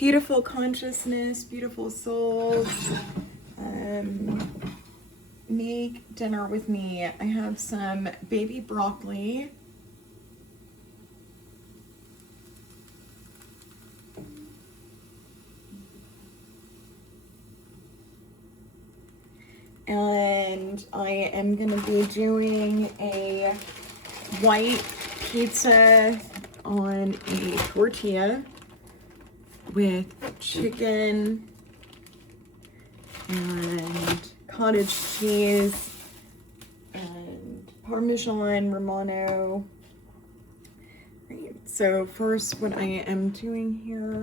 Beautiful consciousness, beautiful souls. Make dinner with me. I have some baby broccoli. And I am going to be doing a white pizza on a tortilla with chicken and cottage cheese and Parmesan Romano. Right, so first what I am doing here,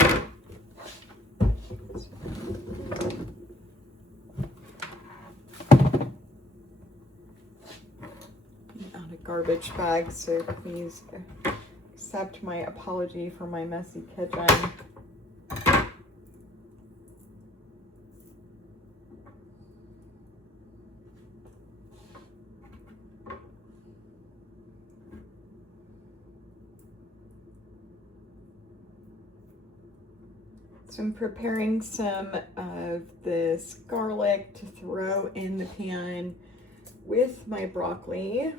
out of garbage bag, so please accept my apology for my messy kitchen. So I'm preparing some of this garlic to throw in the pan with my broccoli.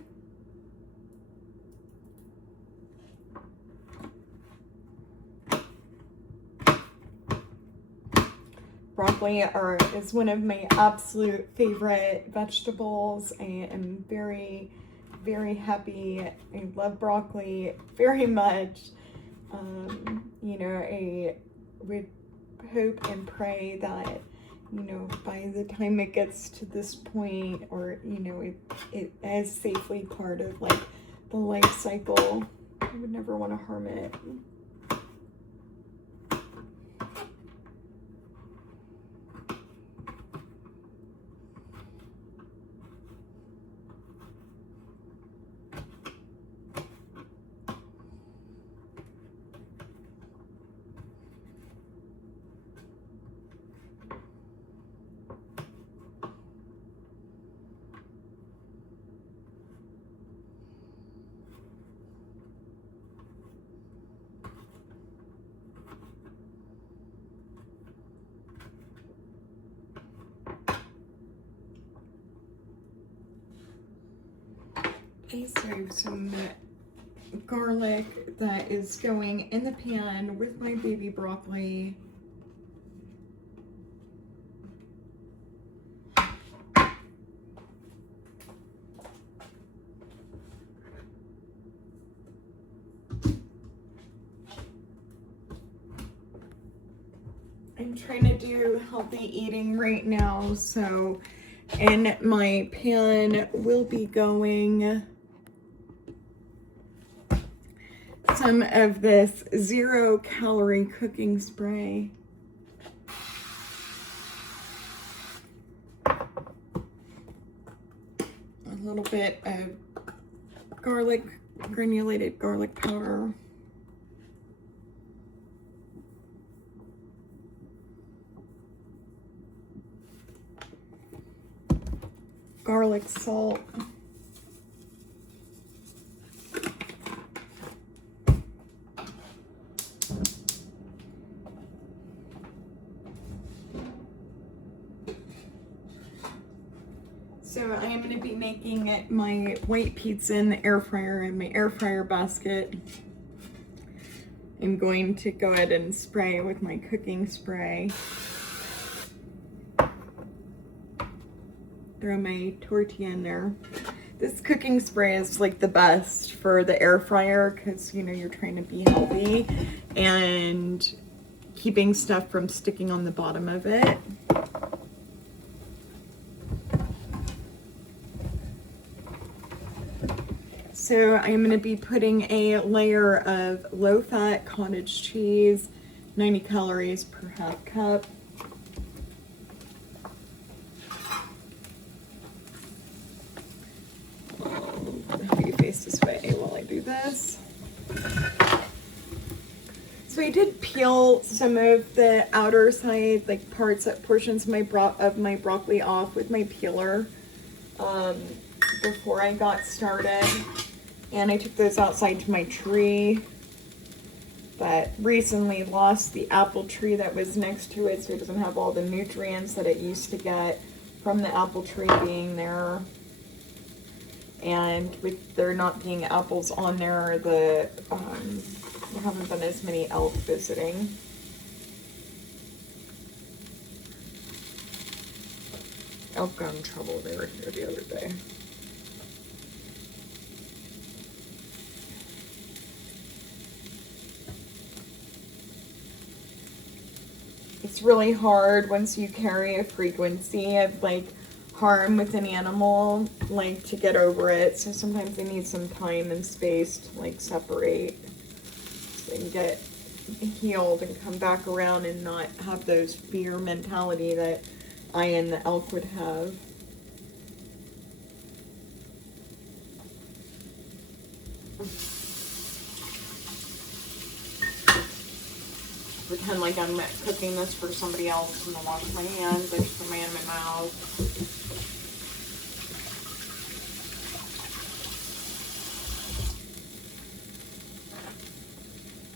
Broccoli is one of my absolute favorite vegetables. I am very, very happy. I love broccoli very much. I would hope and pray that, by the time it gets to this point, or, it is safely part of like the life cycle. I would never want to harm it. Okay, so some garlic that is going in the pan with my baby broccoli. I'm trying to do healthy eating right now, so in my pan will be going some of this 0-calorie cooking spray. A little bit of granulated garlic powder. Garlic salt. So I am going to be making my white pizza in the air fryer in my air fryer basket. I'm going to go ahead and spray with my cooking spray. Throw my tortilla in there. This cooking spray is like the best for the air fryer because you're trying to be healthy and keeping stuff from sticking on the bottom of it. So I'm going to be putting a layer of low-fat cottage cheese, 90 calories per half cup. Have you face this way while I do this. So I did peel some of the outer side, like portions of my broccoli off with my peeler before I got started. And I took those outside to my tree. that recently lost the apple tree that was next to it, so it doesn't have all the nutrients that it used to get from the apple tree being there. And with there not being apples on there, there haven't been as many elk visiting. Elk got in trouble. They were here the other day. It's really hard once you carry a frequency of like harm with an animal, like to get over it. So sometimes they need some time and space to like separate so they can get healed and come back around and not have those fear mentality that I and the elk would have. Pretend like I'm cooking this for somebody else. I'm gonna wash my hands. I just put my hand in my mouth.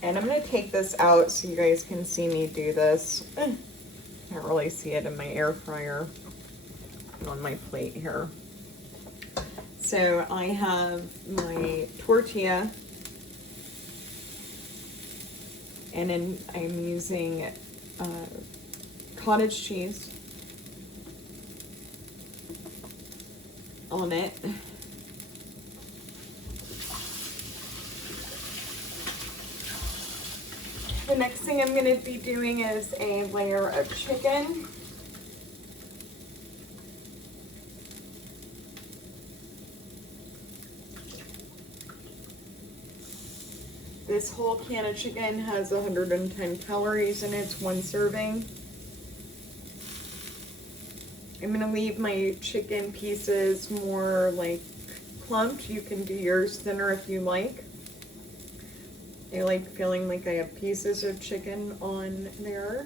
And I'm gonna take this out so you guys can see me do this. Can't really see it in my air fryer on my plate here. So I have my tortilla, and then I'm using cottage cheese on it. The next thing I'm going to be doing is a layer of chicken. This whole can of chicken has 110 calories in it. It's one serving. I'm going to leave my chicken pieces more like clumped. You can do yours thinner if you like. I like feeling like I have pieces of chicken on there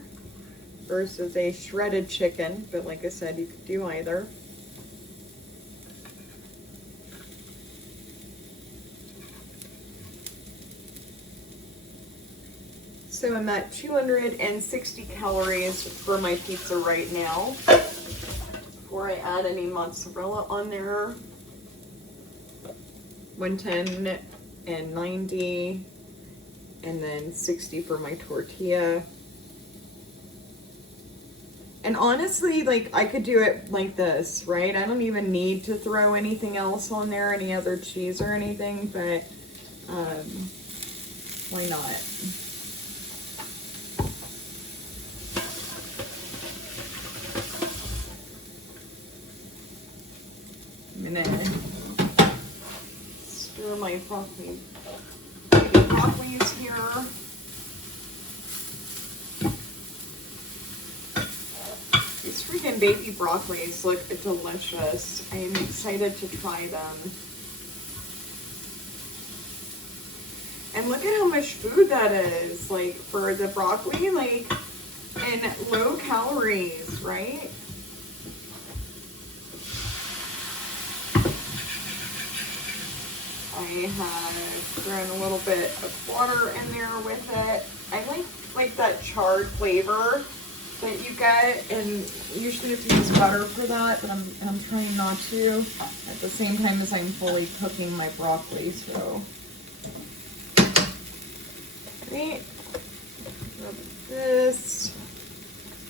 versus a shredded chicken, but like I said, you could do either. So I'm at 260 calories for my pizza right now. Before I add any mozzarella on there, 110 and 90. And then 60 for my tortilla. And honestly, like, I could do it like this, right? I don't even need to throw anything else on there, any other cheese or anything, but why not? I'm gonna stir my broccoli. Broccoli's here. These freaking baby broccolis look delicious. I am excited to try them. And look at how much food that is, like, for the broccoli, like, and low calories, right? I have thrown a little bit of water in there with it. I like that charred flavor that you get, and usually you have to use butter for that, but I'm trying not to at the same time as I'm fully cooking my broccoli. So great. Rub this.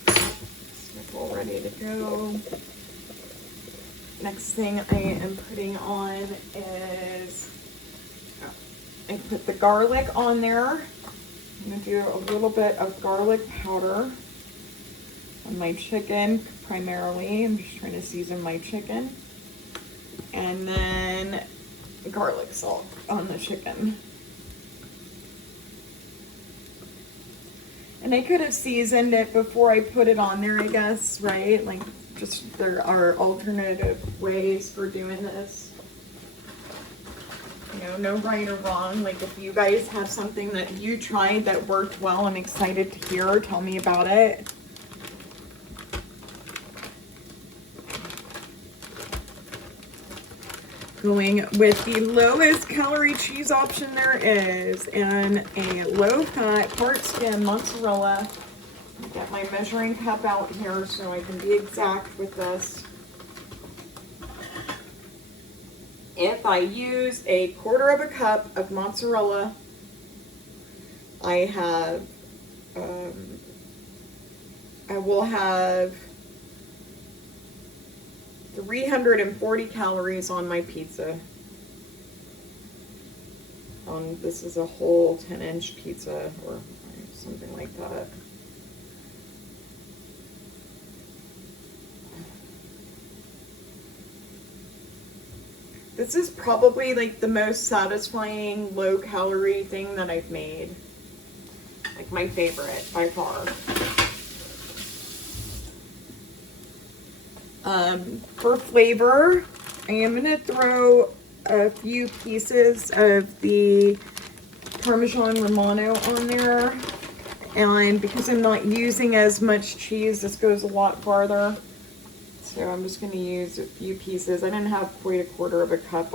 It's all ready to go. Next thing I am putting on is, I put the garlic on there. I'm going to do a little bit of garlic powder on my chicken primarily. I'm just trying to season my chicken. And then garlic salt on the chicken. And I could have seasoned it before I put it on there, I guess, right? Like, just there are alternative ways for doing this. You know, no right or wrong. Like, if you guys have something that you tried that worked well, I'm excited to hear. Tell me about it. Going with the lowest calorie cheese option there is, and a low-fat part skim mozzarella. Get my measuring cup out here so I can be exact with this. If I use a 1/4 cup of mozzarella, I will have 340 calories on my pizza. This is a whole 10-inch pizza or something like that. This is probably like the most satisfying low-calorie thing that I've made. Like my favorite by far. For flavor, I am gonna throw a few pieces of the Parmesan Romano on there. And because I'm not using as much cheese, this goes a lot farther. So I'm just going to use a few pieces. I didn't have quite a 1/4 cup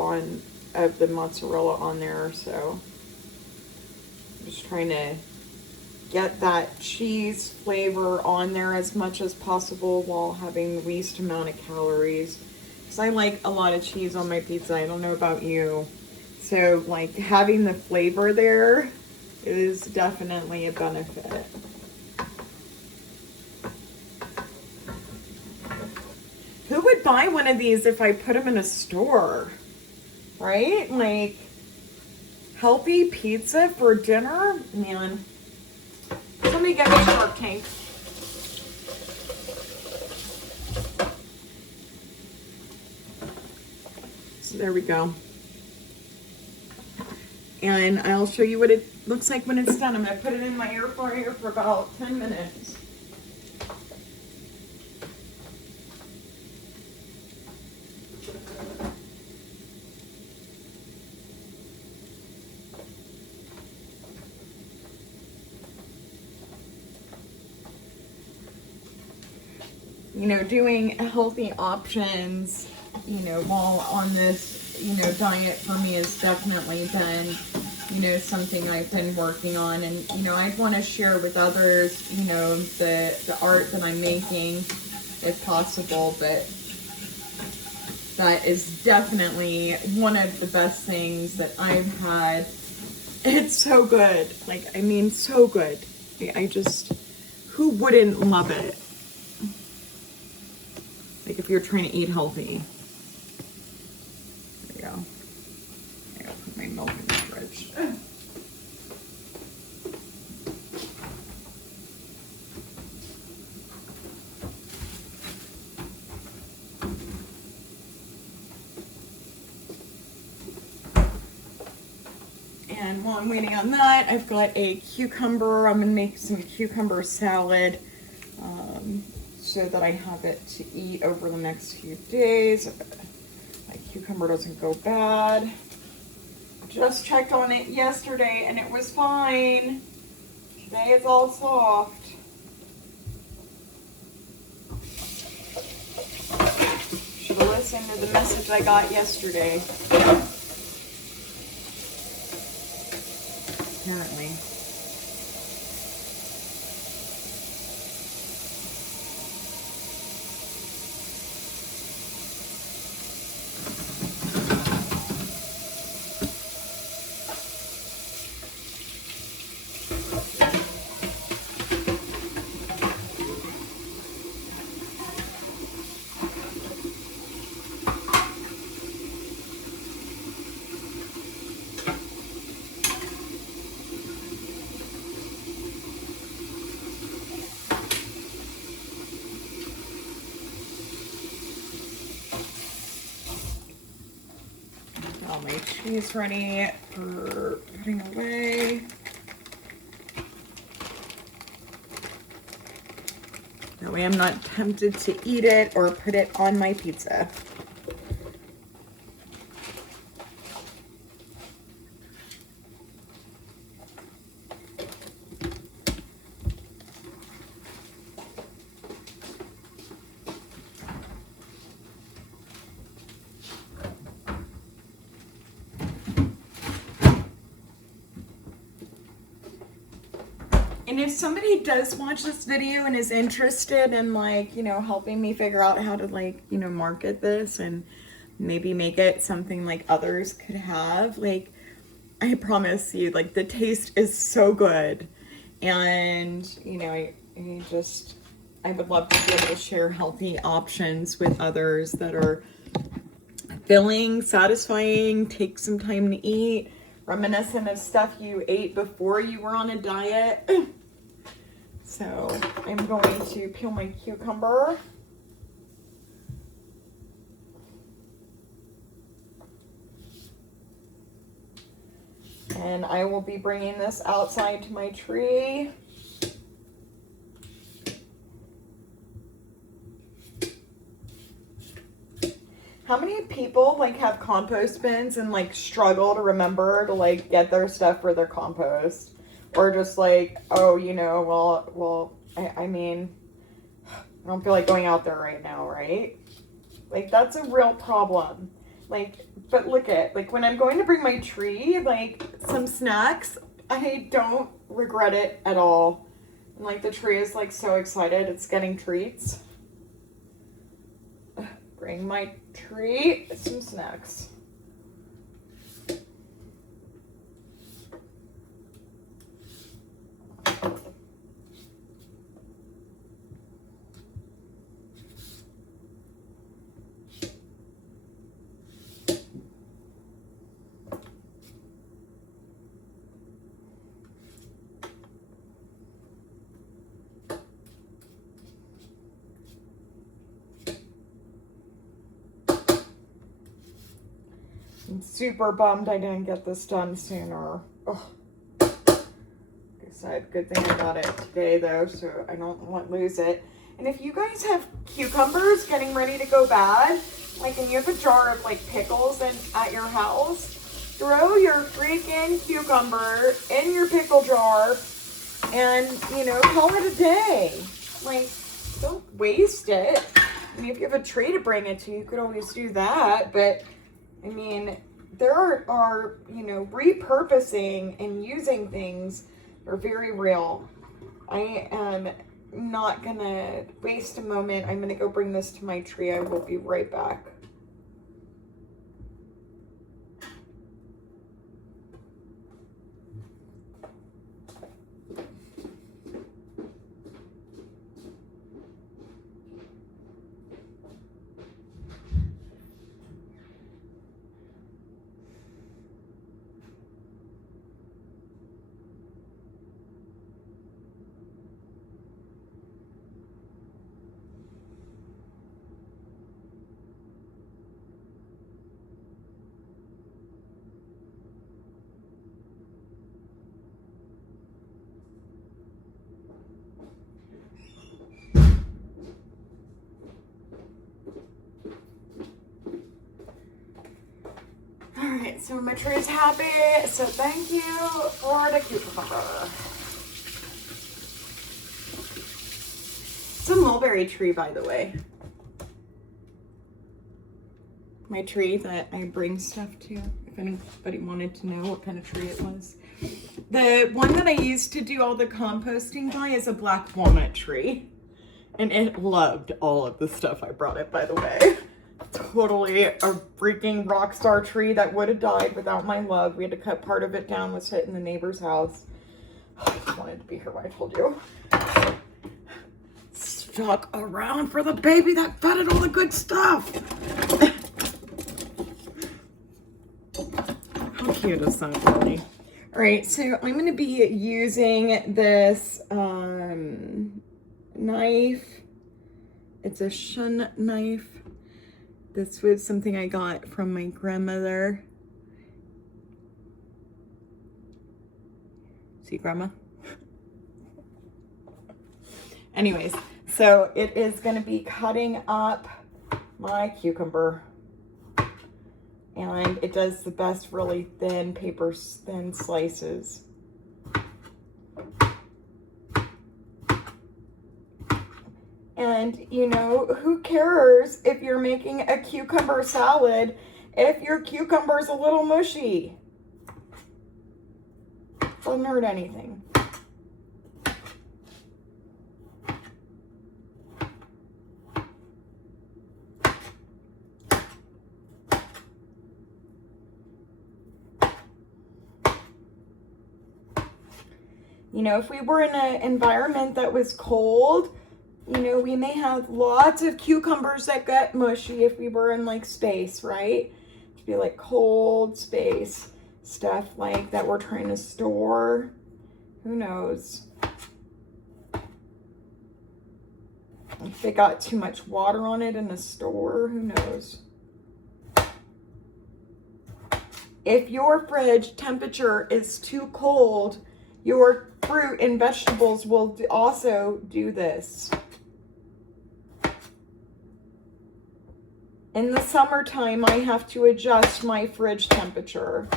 of the mozzarella on there, so I'm just trying to get that cheese flavor on there as much as possible while having the least amount of calories. Because I like a lot of cheese on my pizza. I don't know about you. So like having the flavor there is definitely a benefit. Who would buy one of these if I put them in a store? Right? Like, healthy pizza for dinner? Man. Somebody get me Shark Tank. So there we go. And I'll show you what it looks like when it's done. I'm going to put it in my air fryer for about 10 minutes. You know, doing healthy options, you know, while on this, you know, diet for me has definitely been, you know, something I've been working on. And, you know, I'd want to share with others, you know, the art that I'm making if possible. But that is definitely one of the best things that I've had. It's so good. Like, I mean, so good. I just, who wouldn't love it? Like if you're trying to eat healthy. There we go. I gotta put my milk in the fridge. And while I'm waiting on that, I've got a cucumber. I'm gonna make some cucumber salad. So that I have it to eat over the next few days. My cucumber doesn't go bad. Just checked on it yesterday and it was fine. Today it's all soft. Should have listened to the message I got yesterday. Apparently. All my cheese ready for putting away. That way I'm not tempted to eat it or put it on my pizza. And if somebody does watch this video and is interested in like, you know, helping me figure out how to like, you know, market this and maybe make it something like others could have, like, I promise you, like, the taste is so good. And, you know, I would love to be able to share healthy options with others that are filling, satisfying, take some time to eat, reminiscent of stuff you ate before you were on a diet. So I'm going to peel my cucumber. And I will be bringing this outside to my tree. How many people like have compost bins and like struggle to remember to like get their stuff for their compost? Or just like, oh, you know, well, I mean, I don't feel like going out there right now, right? Like, that's a real problem. Like, but look at, like, when I'm going to bring my tree, like, some snacks, I don't regret it at all. And, like, the tree is, like, so excited it's getting treats. Bring my tree some snacks. I'm super bummed I didn't get this done sooner. Ugh. Like I said, good thing I got it today though, so I don't lose it. And if you guys have cucumbers getting ready to go bad, like, and you have a jar of like pickles at your house, throw your freaking cucumber in your pickle jar and, you know, call it a day. Like, don't waste it. I mean, if you have a tree to bring it to, you could always do that, but I mean, there are, you know, repurposing and using things are very real. I am not gonna waste a moment. I'm gonna go bring this to my tree. I will be right back. Alright, so my tree is happy, so thank you for the cucumber. It's a mulberry tree, by the way. My tree that I bring stuff to, if anybody wanted to know what kind of tree it was. The one that I used to do all the composting by is a black walnut tree. And it loved all of the stuff I brought it, by the way. Totally a freaking rock star tree that would have died without my love. We had to cut part of it down, was hit in the neighbor's house. I just wanted to be here when I told you. Stuck around for the baby that funded all the good stuff. How cute is that, really? All right, so I'm going to be using this knife. It's a shun knife. This was something I got from my grandmother. See, Grandma? Anyways, so it is going to be cutting up my cucumber. And it does the best really thin thin slices. And, you know, who cares if you're making a cucumber salad if your cucumber's a little mushy? Doesn't hurt anything. You know, if we were in an environment that was cold, you know, we may have lots of cucumbers that get mushy if we were in like space, right? It'd be like cold space stuff like that we're trying to store. Who knows? If they got too much water on it in the store, who knows? If your fridge temperature is too cold, your fruit and vegetables will also do this. In the summertime, I have to adjust my fridge temperature.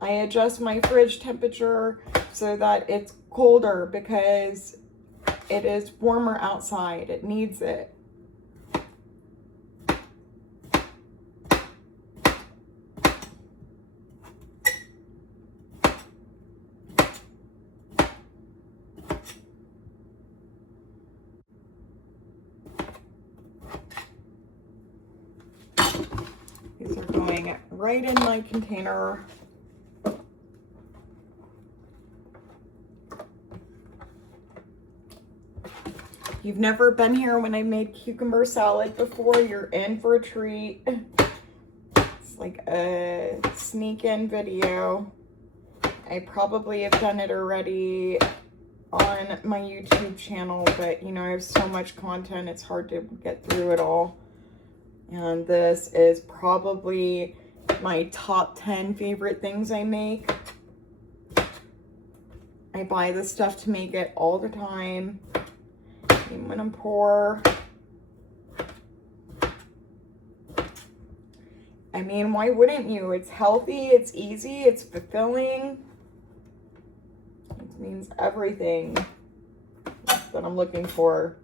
I adjust my fridge temperature so that it's colder because it is warmer outside. It needs it. These are going right in my container. If you've never been here when I made cucumber salad before, you're in for a treat. It's like a sneak in video. I probably have done it already on my YouTube channel, but you know, I have so much content, it's hard to get through it all. And this is probably my top 10 favorite things I make. I buy this stuff to make it all the time. Even when I'm poor. I mean, why wouldn't you? It's healthy, it's easy, it's fulfilling. It means everything that I'm looking for.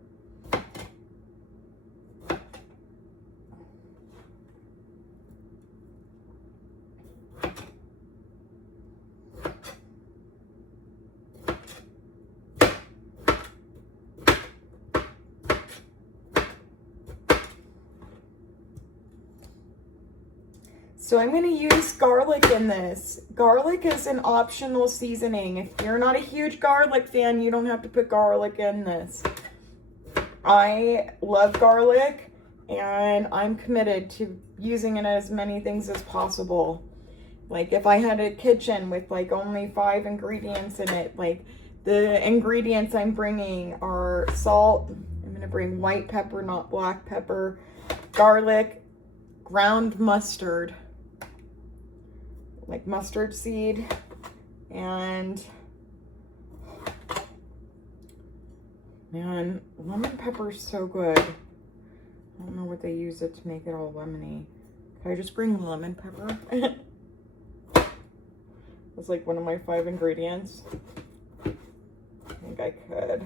So I'm going to use garlic in this. Garlic is an optional seasoning. If you're not a huge garlic fan, you don't have to put garlic in this. I love garlic and I'm committed to using it as many things as possible. Like if I had a kitchen with like only 5 ingredients in it, like the ingredients I'm bringing are salt. I'm going to bring white pepper, not black pepper, garlic, ground mustard, like mustard seed, and man, lemon pepper is so good. I don't know what they use it to make it all lemony. Can I just bring lemon pepper? It's like one of my 5 ingredients. I think I could.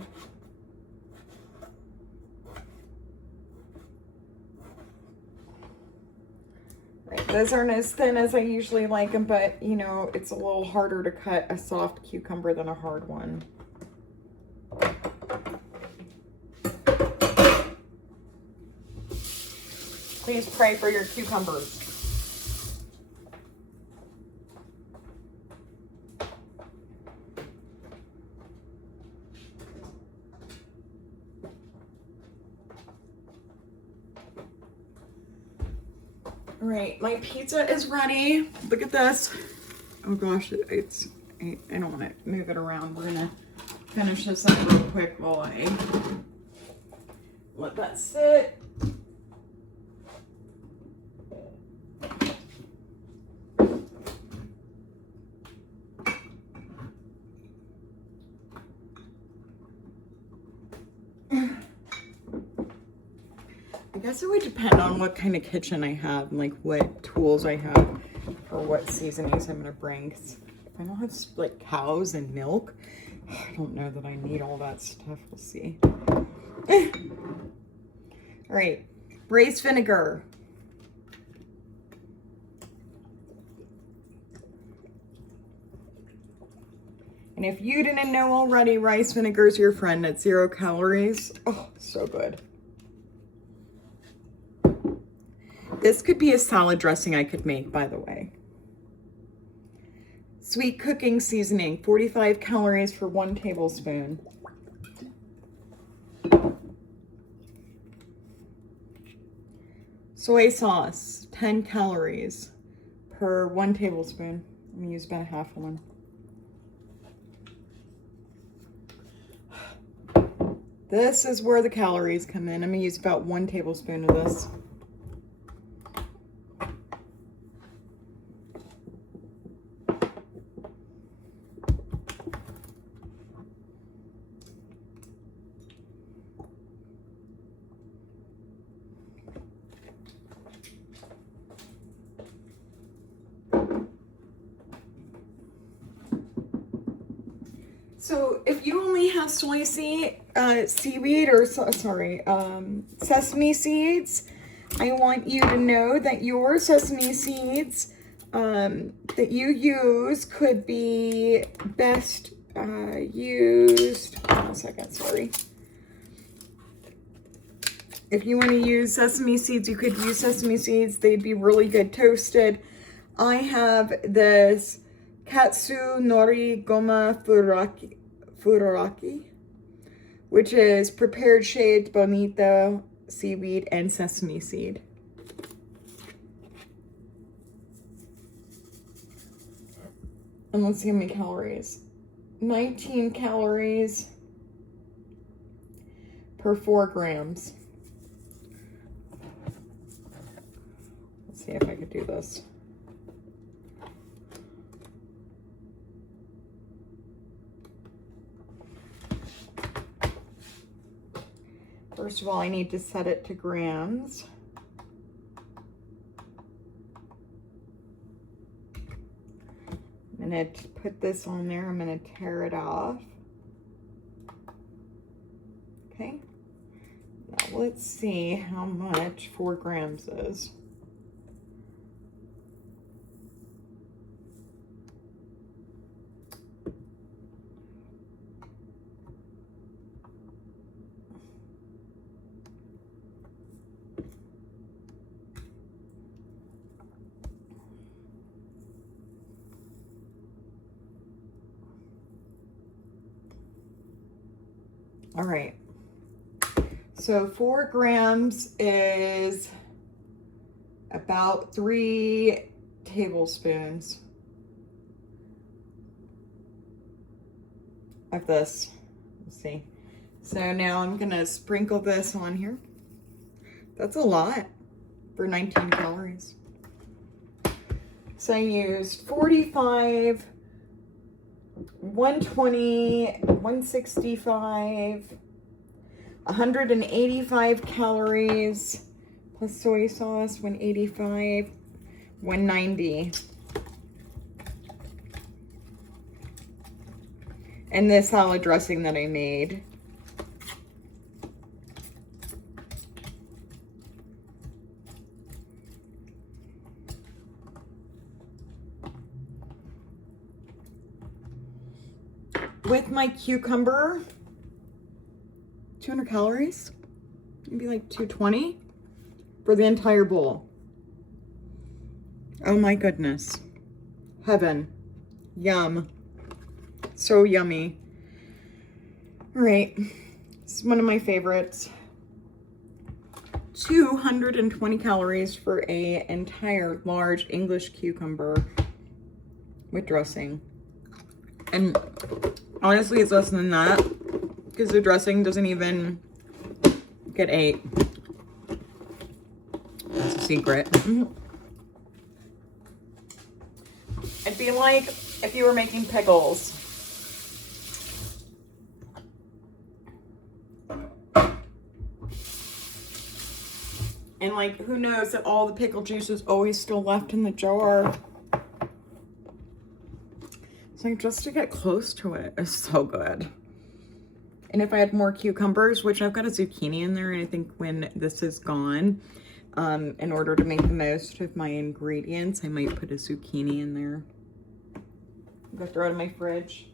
Those aren't as thin as I usually like them, but you know, it's a little harder to cut a soft cucumber than a hard one. Please pray for your cucumbers. All right, my pizza is ready. Look at this. Oh gosh, I don't want to move it around. We're gonna finish this up real quick while I let that sit. I guess it would depend on what kind of kitchen I have and like what tools I have or what seasonings I'm gonna bring. 'Cause if I don't have like cows and milk, I don't know that I need all that stuff. We'll see. All right, braised vinegar. And if you didn't know already, rice vinegar is your friend at 0 calories. Oh, so good. This could be a salad dressing I could make, by the way. Sweet cooking seasoning, 45 calories for 1 tablespoon. Soy sauce, 10 calories per 1 tablespoon. I'm gonna use about a half one. This is where the calories come in. I'm gonna use about 1 tablespoon of this. So if you only have seaweed or sesame seeds, I want you to know that your sesame seeds that you use could be best used. Hold on a second, sorry. If you want to use sesame seeds, you could use sesame seeds. They'd be really good toasted. I have this Katsu Nori Goma Furaraki, which is prepared shaved bonito, seaweed, and sesame seed. And let's see how many calories. 19 calories per 4 grams. Let's see if I could do this. First of all, I need to set it to grams. I'm going to put this on there. I'm going to tear it off. Okay. Now let's see how much 4 grams is. All right, so 4 grams is about 3 tablespoons of this. Let's see. So now I'm gonna sprinkle this on here. That's a lot for 19 calories. So I used 45, 120, 165, 185 calories plus soy sauce, 185, 190. And this salad dressing that I made. With my cucumber, 200 calories, maybe like 220 for the entire bowl. Oh my goodness. Heaven. Yum. So yummy. All right, it's one of my favorites. 220 calories for an entire large English cucumber with dressing. And honestly, it's less than that because the dressing doesn't even get 8. That's a secret. It'd be like if you were making pickles. And like, who knows that all the pickle juice is always still left in the jar. So just to get close to it is so good. And if I had more cucumbers, which I've got a zucchini in there, and I think when this is gone, in order to make the most of my ingredients, I might put a zucchini in there. I'm gonna throw it in my fridge.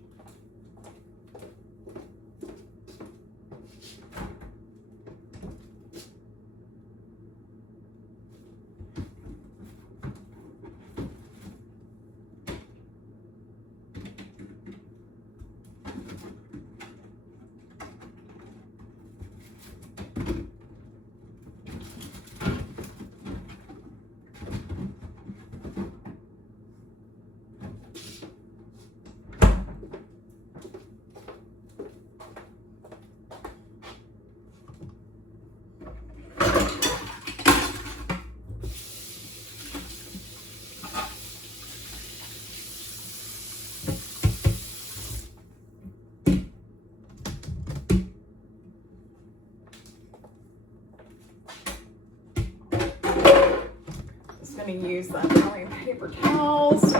gonna use them for my paper towels.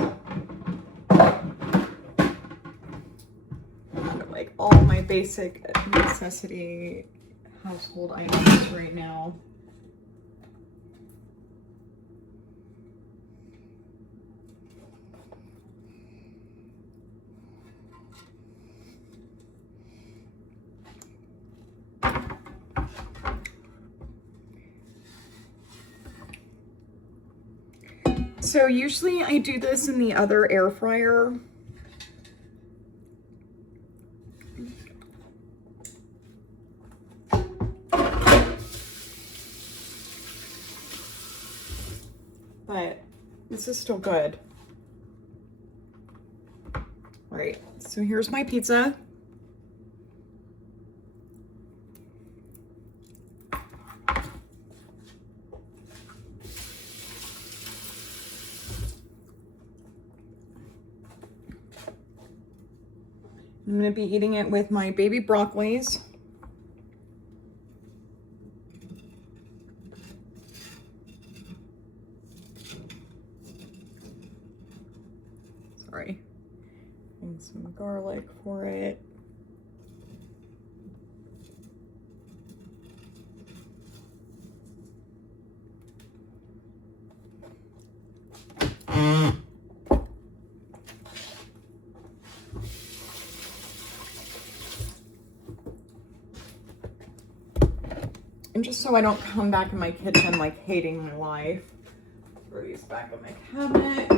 Like all my basic necessity household items right now. So usually I do this in the other air fryer. But this is still good. All right, so here's my pizza. I'm gonna be eating it with my baby broccolis. Sorry. And some garlic for it. And just so I don't come back in my kitchen like hating my life, throw these back in my cabinet.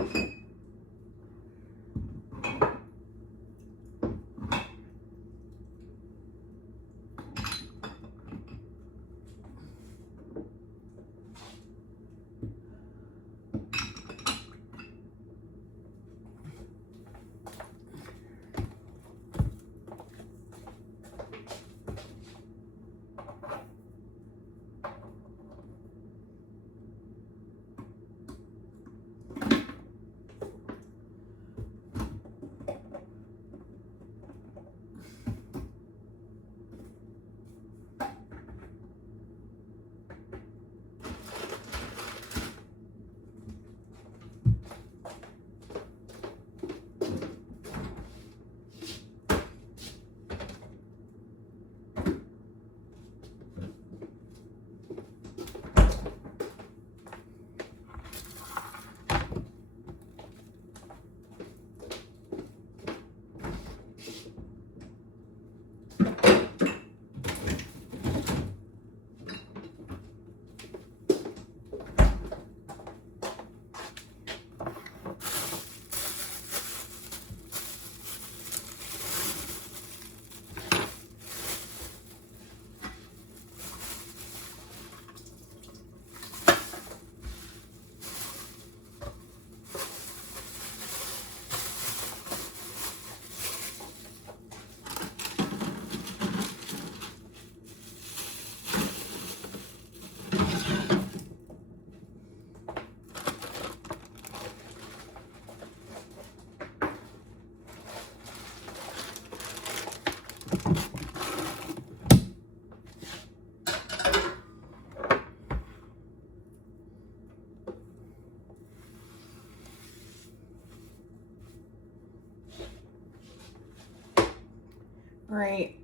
All right,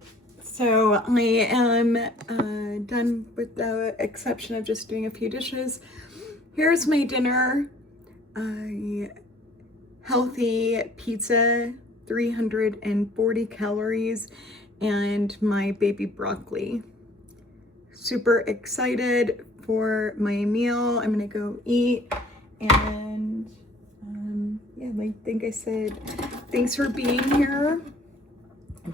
so I am done with the exception of just doing a few dishes. Here's my dinner. Healthy pizza, 340 calories, and my baby broccoli. Super excited for my meal. I'm gonna go eat, and yeah, I think I said thanks for being here.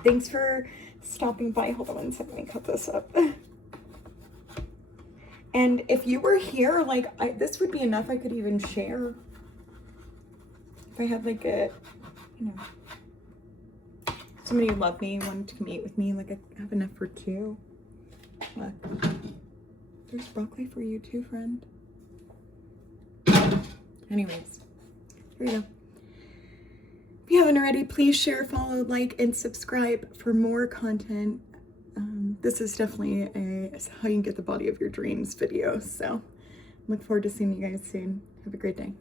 Thanks for stopping by. Hold on one second, let me cut this up. And if you were here, like, this would be enough. I could even share. If I had like a, you know, somebody who loved me, wanted to come eat with me, like I have enough for two. Look, there's broccoli for you too, friend. Anyways, here we go. If you haven't already, please share, follow, like, and subscribe for more content. This is definitely a how you can get the body of your dreams video. So look forward to seeing you guys soon. Have a great day.